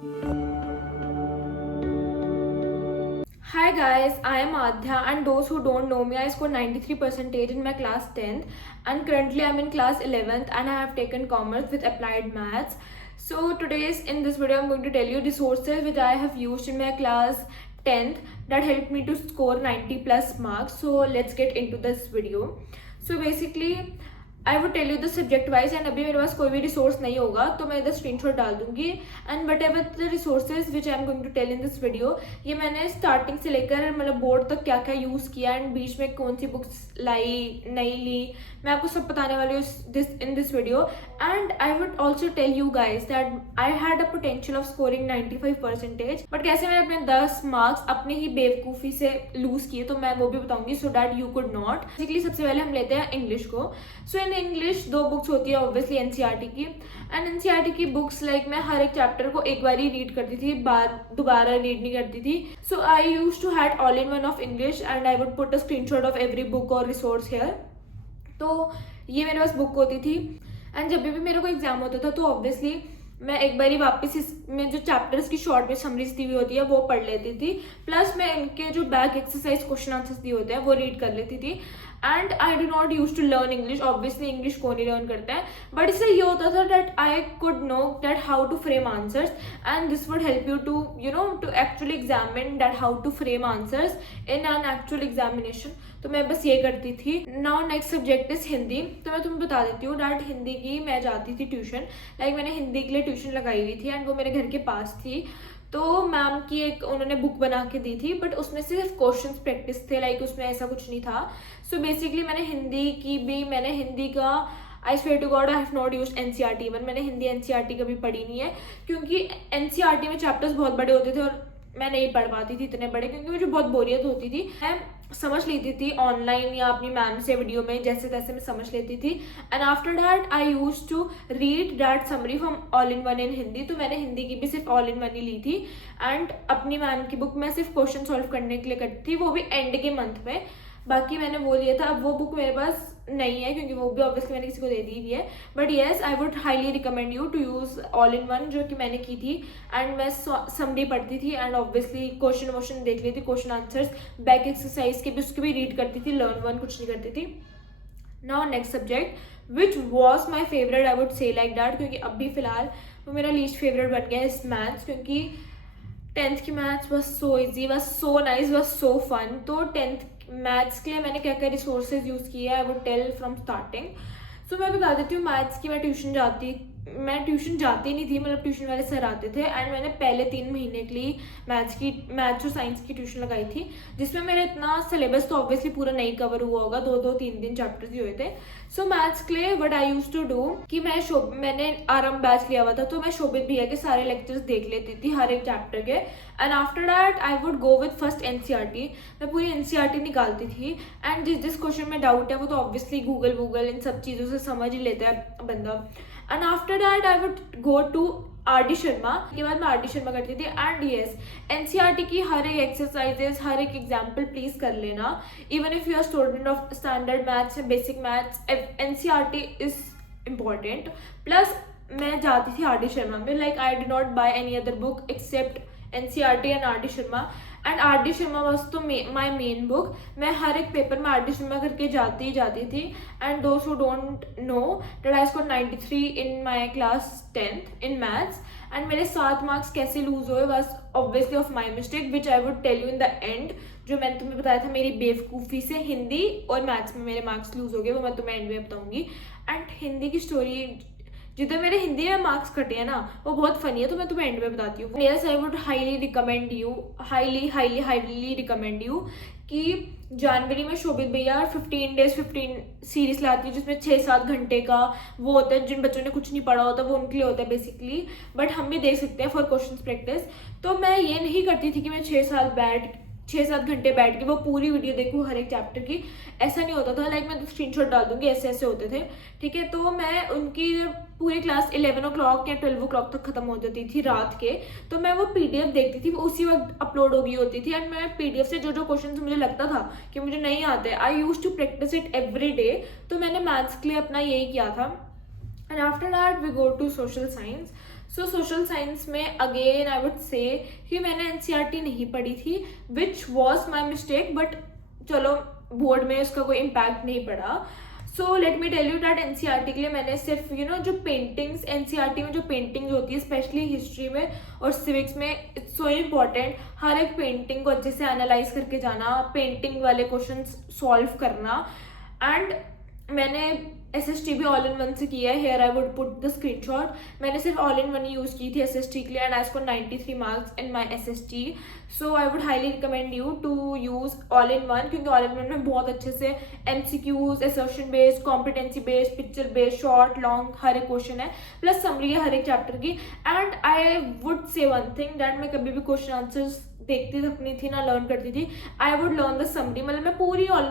Hi guys, I am Adhya, and those who don't know me, I scored 93 percentage in my class 10th, and currently I'm in class 11th and I have taken commerce with applied maths. So in this video I'm going to tell you resources which I have used in my class 10th that helped me to score 90 plus marks. So let's get into this video. So basically I would tell you the subject wise, and अभी मेरे पास कोई भी resource नहीं होगा तो मैं इधर screenshot डाल दूंगी. And whatever the resources which I am going to tell in this video, ये मैंने स्टार्टिंग से लेकर मतलब बोर्ड तक क्या क्या यूज़ किया एंड बीच में कौन सी बुक्स लाई नहीं ली, मैं आपको सब बताने वाली हूँ in this video. And I would also tell you guys that I had a potential of scoring 95 percentage, but कैसे मैंने अपने 10 मार्क्स अपने ही बेवकूफ़ी से लूज किए तो मैं वो भी बताऊंगी, so that you could not. Basically सबसे पहले हम लेते हैं इंग्लिश को. सो इन इंग्लिश 2 बुक्स होती है ऑब्वियसली एनसीईआरटी की, एंड एनसीईआरटी की बुक्स लाइक मैं हर एक चैप्टर को एक बार ही रीड करती थी, दोबारा रीड नहीं करती थी. So I use to had all in one of English and I would put a screenshot of every book और रिसोर्स हेयर. तो ये मेरे पास बुक होती थी, एंड जब भी मेरे को एग्जाम होता था तो ऑब्वियसली मैं एक बार ही वापस इसमें जो चैप्टर्स की शॉर्ट में समरीज दी हुई होती है वो पढ़ लेती थी, प्लस मैं इनके जो बैक एक्सरसाइज क्वेश्चन आंसर्स दिए होते हैं वो रीड कर लेती थी. And I do not use to learn English, obviously English कौन ही लर्न करता है, बट इससे ये होता था that I could know that how to frame answers, and this would help you to to actually examine that how to frame answers in an actual examination. तो मैं बस ये करती थी. Now next subject is Hindi. तो मैं तुम्हें बता देती हूँ डैट हिंदी की मैं जाती थी ट्यूशन, लाइक मैंने हिंदी के लिए ट्यूशन लगाई हुई थी एंड वो मेरे घर के पास थी. तो मैम की एक उन्होंने बुक बना के दी थी, बट उसमें सिर्फ क्वेश्चंस प्रैक्टिस थे, लाइक उसमें ऐसा कुछ नहीं था. सो बेसिकली मैंने हिंदी का I swear to God I have not used NCERT even. मैंने हिंदी एनसीईआरटी कभी पढ़ी नहीं है, क्योंकि एनसीईआरटी में चैप्टर्स बहुत बड़े होते थे और मैं नहीं पढ़ पाती थी इतने बड़े, क्योंकि मुझे बहुत बोरियत होती थी. मैं समझ लेती थी ऑनलाइन या अपनी मैम से वीडियो में जैसे तैसे मैं समझ लेती थी. And after that I use to read that summary from all in one in Hindi. तो मैंने हिंदी की भी सिर्फ ऑल इन वन ही ली थी, एंड अपनी मैम की बुक मैं सिर्फ क्वेश्चन सॉल्व करने के लिए करती थी, वो भी एंड के मंथ में. बाकी मैंने वो लिया था. अब वो बुक मेरे पास नहीं है क्योंकि वो भी ऑब्वियसली मैंने किसी को दे दी हुई है, but yes I would highly recommend you to use all in one जो कि मैंने की थी. एंड मैं समरी पढ़ती थी एंड ऑब्वियसली क्वेश्चन देख लेती, क्वेश्चन आंसर्स बैक एक्सरसाइज के भी उसके भी रीड करती थी, लर्न वन कुछ नहीं करती थी. Now next subject which was my favourite I would से लाइक दैट, क्योंकि अभी फिलहाल वो मेरा लीस्ट फेवरेट बन गया इस मैथ्स, क्योंकि 10th की maths was so easy, was so nice, was so fun. तो 10th मैथ्स के लिए मैंने क्या क्या रिसोर्सेज यूज़ किए I would tell from starting. So मैं बता देती हूँ मैथ्स की मैं ट्यूशन जाती नहीं थी, मतलब ट्यूशन वाले सर आते थे, एंड मैंने पहले 3 महीने के लिए मैथ्स और साइंस की ट्यूशन लगाई थी, जिसमें मेरा इतना सिलेबस तो ऑब्वियसली पूरा नहीं कवर हुआ होगा, 2-3 चैप्टर्स ही हुए थे. सो मैथ्स के लिए what I use to do कि मैंने आराम बैच लिया हुआ था, तो मैं शोभित भैया के सारे लेक्चर्स देख लेती थी हर एक चैप्टर के. And after that I would go with first NCERT. मैं पूरी एनसीईआरटी निकालती थी, एंड जिस क्वेश्चन में डाउट है वो तो ऑब्वियसली गूगल इन सब चीज़ों से समझ ही लेता है बंदा. And after that I would go to R D Sharma. के बाद मैं आर डी शर्मा करती थी. एंड येस एनसीईआरटी की हर एक एक्सरसाइजेज, हर एक एग्जाम्पल प्लीज कर लेना, even if you are student of standard maths या basic maths, NCERT is important. Plus मैं जाती थी आर डी शर्मा में, like I did not buy any other book except NCERT and R D Sharma. And R D Sharma was तो my main book. मैं हर एक paper में are D Sharma करके जाती थी. And those who don't know that I score 93 in my class 10th in maths. And मेरे 7 marks कैसे lose हुए बस obviously of my mistake which I would tell you in the end. जो मैंने तुम्हें बताया था मेरी बेवकूफ़ी से हिंदी और मैथ्स में मेरे मार्क्स लूज हो गए, वो मैं तुम्हें एंड में बताऊंगी. एंड हिंदी की स्टोरी जिधर मेरे हिंदी में मार्क्स कटे हैं ना वो बहुत फनी है, तो मैं तुम्हें एंड में बताती हूँ. Yes I would highly recommend you कि जनवरी में शोभित भैया 15 days 15 सीरीज लाती है, जिसमें 6-7 घंटे का वो होता है. जिन बच्चों ने कुछ नहीं पढ़ा होता वो उनके लिए होता है बेसिकली, बट हम भी देख सकते हैं फॉर क्वेश्चन प्रैक्टिस. तो मैं ये नहीं करती थी कि मैं 6-7 घंटे बैठ के वो पूरी वीडियो देखूँ हर एक चैप्टर की, ऐसा नहीं होता था. लाइक मैं तो स्क्रीनशॉट डाल दूंगी, ऐसे होते थे, ठीक है. तो मैं उनकी पूरी क्लास 11 o'clock या 12 o'clock तक खत्म हो जाती थी रात के, तो मैं वो पीडीएफ देखती थी, वो उसी वक्त अपलोड हो गई होती थी. एंड मैं पीडीएफ से जो क्वेश्चन मुझे लगता था कि मुझे नहीं आते, I use to practice it every day. तो मैंने मैथ्स के लिए अपना यही किया था. And after that we go to social science. So social science में अगेन आई वुड से कि मैंने एनसीईआरटी नहीं पढ़ी थी, which was my mistake, but चलो बोर्ड में उसका कोई इम्पैक्ट नहीं पड़ा. So let me tell you that NCERT के लिए मैंने सिर्फ जो पेंटिंग्स एनसीईआरटी में जो पेंटिंग्स होती है स्पेशली हिस्ट्री में और सिविक्स में, इट्स सो इम्पॉर्टेंट. हर एक पेंटिंग को अच्छे से एनालाइज करके जाना, पेंटिंग वाले क्वेश्चन सॉल्व करना. एंड मैंने SST भी ऑल इन वन से किया है. Here I would put the screenshot. मैंने सिर्फ ऑल इन वन यूज़ की थी SST के लिए and I score 93 marks in my SST. So I would highly recommend you to use all in one, क्योंकि ऑल इन वन में बहुत अच्छे से MCQs, assertion based, competency based, picture based, short long हर एक question है, plus summary है हर एक चैप्टर की. एंड आई वुड से वन थिंग दैट मैं कभी भी क्वेश्चन आंसर्स देखती थकनी थी ना लर्न करती थी. I would learn the summary, मतलब मैं पूरी ऑल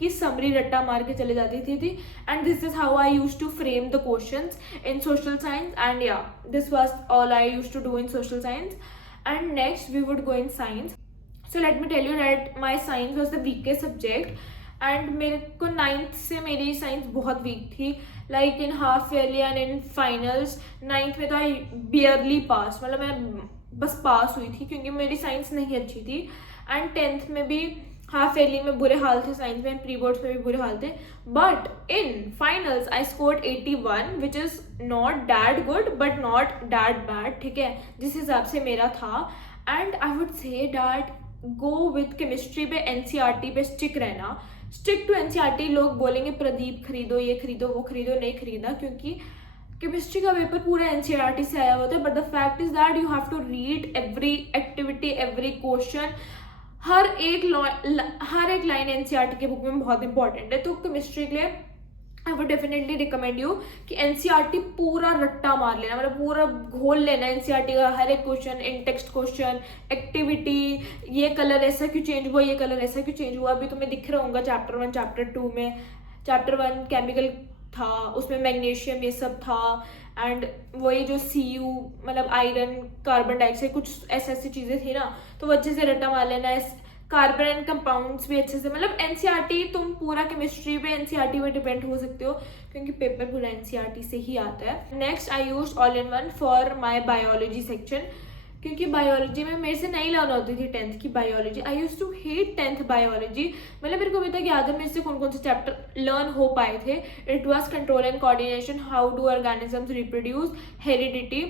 की समरी रट्टा मार के चले जाती थी. And this is how I use to frame the questions in social science. And yeah this was all I use to do in social science. And next we would go in science. So let me tell you that my science was the weakest subject. And मेरे को 9th से मेरी science बहुत weak थी, like in half yearly and in finals. 9th में तो आई barely पास, मतलब मैं बस पास हुई थी क्योंकि मेरी साइंस नहीं अच्छी थी. एंड 10th में भी हाफ ईयरली में बुरे हाल थे साइंस में, प्री बोर्ड्स में भी बुरे हाल थे. But in finals I scored 81 which is not that good but not that bad. ठीक है, जिस हिसाब से मेरा था. And I would say that go with chemistry पे एनसीईआरटी पे स्टिक रहना, स्टिक टू एनसीईआरटी. लोग बोलेंगे प्रदीप खरीदो, ये खरीदो, वो खरीदो, नहीं खरीदना, क्योंकि केमिस्ट्री का पेपर पूरा एनसीईआरटी से आया होता है. But the fact is that you have to read every activity, every question, हर एक लाइन एनसीईआरटी के बुक में बहुत इंपॉर्टेंट है. तो केमिस्ट्री के लिए I would definitely recommend you कि एनसीईआरटी पूरा रट्टा मार लेना, मतलब पूरा घोल लेना एनसीईआरटी का हर एक क्वेश्चन, इन टेक्स्ट क्वेश्चन, एक्टिविटी, ये कलर ऐसा क्यों चेंज हुआ, ये कलर ऐसा क्यों चेंज हुआ. अभी तुम्हें दिख रहा होगा चैप्टर 1 चैप्टर 2 में. चैप्टर 1 केमिकल था, उसमें मैग्नीशियम ये सब था. एंड वही जो CU मतलब आयरन, कार्बन डाइऑक्साइड, कुछ ऐसी चीज़ें थी ना, तो वो अच्छे से रट्टा मार लेना. कार्बन एंड कंपाउंड्स भी अच्छे से, मतलब एनसीईआरटी तुम पूरा केमिस्ट्री पे एनसीईआरटी पे डिपेंड हो सकते हो क्योंकि पेपर पूरा एनसीईआरटी से ही आता है. Next I use all in one for my biology section, क्योंकि बायोलॉजी में मेरे से नहीं लर्न होती थी 10th की biology. I use to hate 10th biology. मतलब मेरे को अभी तक याद है मेरे से कौन कौन से चैप्टर लर्न हो पाए थे. It was control and coordination, how do organisms reproduce, heredity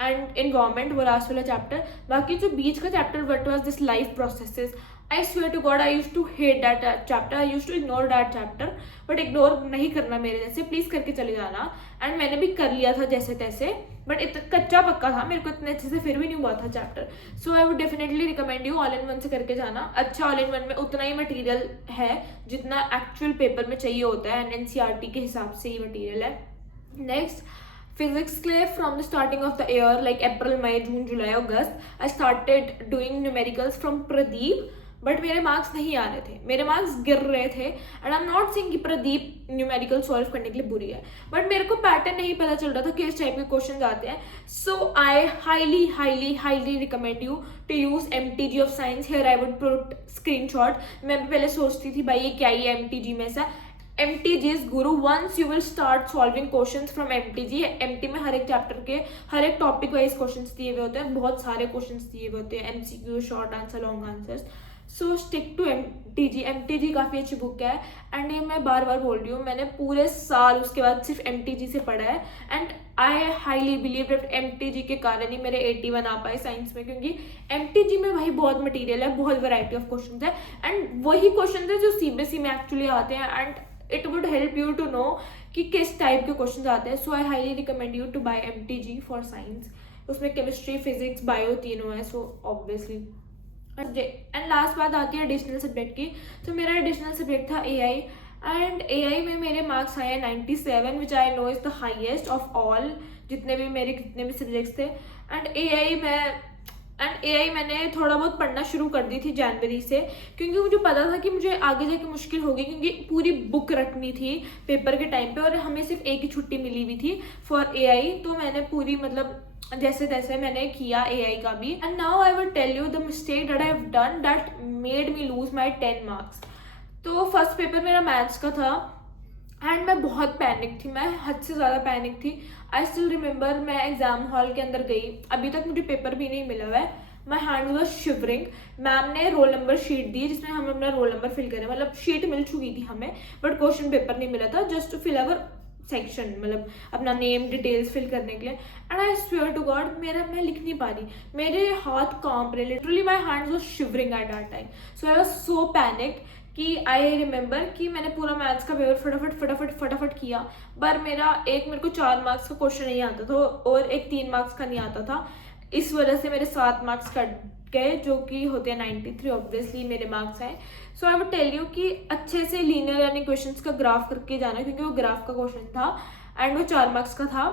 and environment, वो लास्ट वाला चैप्टर. बाकी जो बीच का chapter what was this life processes, I swear to God I used to hate that chapter. I used to ignore that chapter. But ignore नहीं करना मेरे जैसे, please करके चले जाना. एंड मैंने भी कर लिया था जैसे तैसे, बट कच्चा पक्का था, मेरे को इतने अच्छे से फिर भी नहीं हुआ था chapter. So I would definitely recommend you all in one से करके जाना. अच्छा ऑल इन वन में उतना ही मटीरियल है जितना एक्चुअल पेपर में चाहिए होता है, एंड एनसीईआरटी के हिसाब से ही मटीरियल है. नेक्स्ट फिजिक्स के लिए from the starting of the year, like April, May, June, July, August, I started doing numericals from Pradeep. But मेरे मार्क्स नहीं आ रहे थे, मेरे मार्क्स गिर रहे थे. And I am not saying कि प्रदीप न्यूमेरिकल सॉल्व करने के लिए बुरी है, बट मेरे को पैटर्न नहीं पता चल रहा था कि इस टाइप के क्वेश्चन आते हैं. So I highly highly highly recommend you to use MTG of science. Here I would put screenshot. मैं भी पहले सोचती थी भाई ये क्या ही है MTG में से. MTG is guru. Once you will start solving questions from MTG. MT में हर एक चैप्टर के हर एक टॉपिक वाइज क्वेश्चंस दिए हुए होते हैं, बहुत सारे क्वेश्चंस दिए हुए होते हैं, MCQ, short answer, long answers. So stick to MTG. MTG काफ़ी अच्छी बुक है. एंड ये मैं बार बार बोल रही हूँ, मैंने पूरे साल उसके बाद सिर्फ MTG से पढ़ा है. And I highly believe that MTG के कारण ही मेरे 81 आ पाए साइंस में, क्योंकि MTG में भाई बहुत मटीरियल है, बहुत वैरायटी ऑफ क्वेश्चन है. एंड वही क्वेश्चन है जो CBSE में एक्चुअली आते हैं. And it would help you to know कि किस टाइप के क्वेश्चन आते हैं. So I highly recommend you to buy MTG for science. उसमें केमिस्ट्री, फिजिक्स, बायो तीनों है. So obviously. एंड लास्ट बात आती है एडिशनल सब्जेक्ट की. तो मेरा एडिशनल सब्जेक्ट था AI. एंड AI में मेरे मार्क्स आए 97 which I know is the highest of all, जितने भी सब्जेक्ट्स थे. एंड AI मैंने थोड़ा बहुत पढ़ना शुरू कर दी थी जनवरी से, क्योंकि मुझे पता था कि मुझे आगे जाके मुश्किल होगी, क्योंकि पूरी बुक रखनी थी पेपर के टाइम पे और हमें सिर्फ एक ही छुट्टी मिली हुई थी फॉर AI. तो मैंने पूरी मतलब जैसे तैसे मैंने किया AI का भी. And now I will tell you the mistake that I have done that made me lose my 10 marks. तो फर्स्ट पेपर मेरा मैथ्स का था. एंड मैं बहुत पैनिक थी, मैं हद से ज़्यादा पैनिक थी। आई स्टिल रिमेंबर, मैं एग्जाम हॉल के अंदर गई, अभी तक मुझे पेपर भी नहीं मिला हुआ है, my hand was shivering. Ma'am ने रोल नंबर शीट दी जिसमें हम अपना रोल नंबर फिल करें, मतलब शीट मिल चुकी थी हमें बट क्वेश्चन पेपर नहीं मिला था, just to fill our section, मतलब अपना नेम डिटेल्स फिल करने के लिए। And I swear to God, मैं लिख नहीं पा रही, मेरे हाथ कांप रहे, literally my hands was shivering at that time. So I was so panicked कि आई रिमेंबर कि मैंने पूरा मैथ्स का पेपर फटाफट किया, पर मेरे को 4 मार्क्स का क्वेश्चन नहीं आता था और एक 3 मार्क्स का नहीं आता था। इस वजह से मेरे 7 मार्क्स कट गए, जो कि होते हैं 93, ऑब्वियसली मेरे मार्क्स आए। सो आई वुड टेल यू कि अच्छे से लीनियर यानी क्वेश्चंस का ग्राफ करके जाना, क्योंकि वो ग्राफ का क्वेश्चन था एंड वो 4 मार्क्स का था।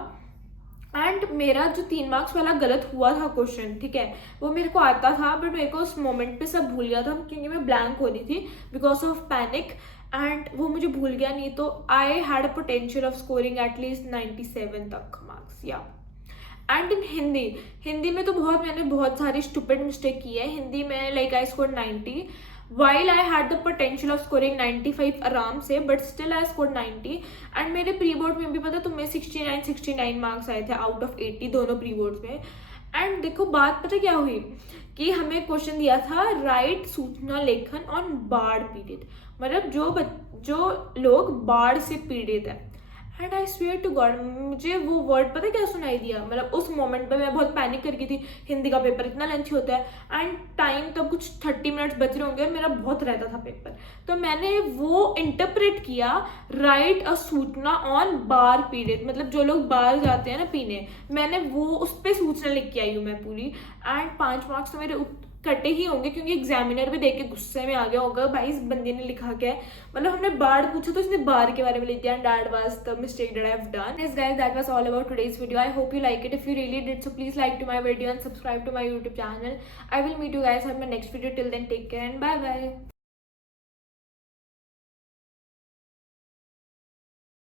एंड मेरा जो 3 मार्क्स वाला गलत हुआ था क्वेश्चन, ठीक है, वो मेरे को आता था बट मेरे को उस मोमेंट पे सब भूल गया था, क्योंकि मैं ब्लैंक हो रही थी बिकॉज ऑफ पैनिक, एंड वो मुझे भूल गया। नहीं तो आई had a potential of scoring at least 97 तक मार्क्स, या। एंड इन हिंदी में तो मैंने बहुत सारी स्टूपिड मिस्टेक की है हिंदी में, like I score 90 while I had the potential of scoring 95 आराम से, but still I scored 90। And मेरे प्री बोर्ड में भी पता तुम्हें 69 मार्क्स आए थे आउट ऑफ 80 दोनों प्री बोर्ड्स में। एंड देखो बात पता क्या हुई कि हमें क्वेश्चन दिया था राइट सूचना लेखन ऑन बाढ़ पीड़ित, मतलब जो लोग बाढ़ से पीड़ित है। And I swear to God, मुझे वो वर्ड पता क्या सुनाई दिया, मतलब उस मोमेंट पे मैं बहुत पैनिक कर गई थी। हिंदी का पेपर इतना लेंथी होता है एंड टाइम तब कुछ 30 मिनट्स बच रहे होंगे और मेरा बहुत रहता था पेपर, तो मैंने वो इंटरप्रेट किया राइट अ सूचना ऑन बाढ़ पीड़ित, मतलब जो लोग बाहर जाते हैं ना पीने, मैंने वो उस पर सूचना लिख के आई हूँ मैं पूरी। एंड 5 मार्क्स तो मेरे कटे ही होंगे, क्योंकि एग्जामिनर भी देख के गुस्से में आ गया होगा, भाई इस बंदे ने लिखा क्या है, मतलब हमने बाढ़ पूछा तो इसने बाढ़ के बारे में लिख दिया। And that was the mistake that I have done. Yes guys, that was all about today's video. I hope you like it. If you really did, so please like to my video and subscribe to my YouTube channel. I will meet you guys on my next video. Till then, take care and bye bye.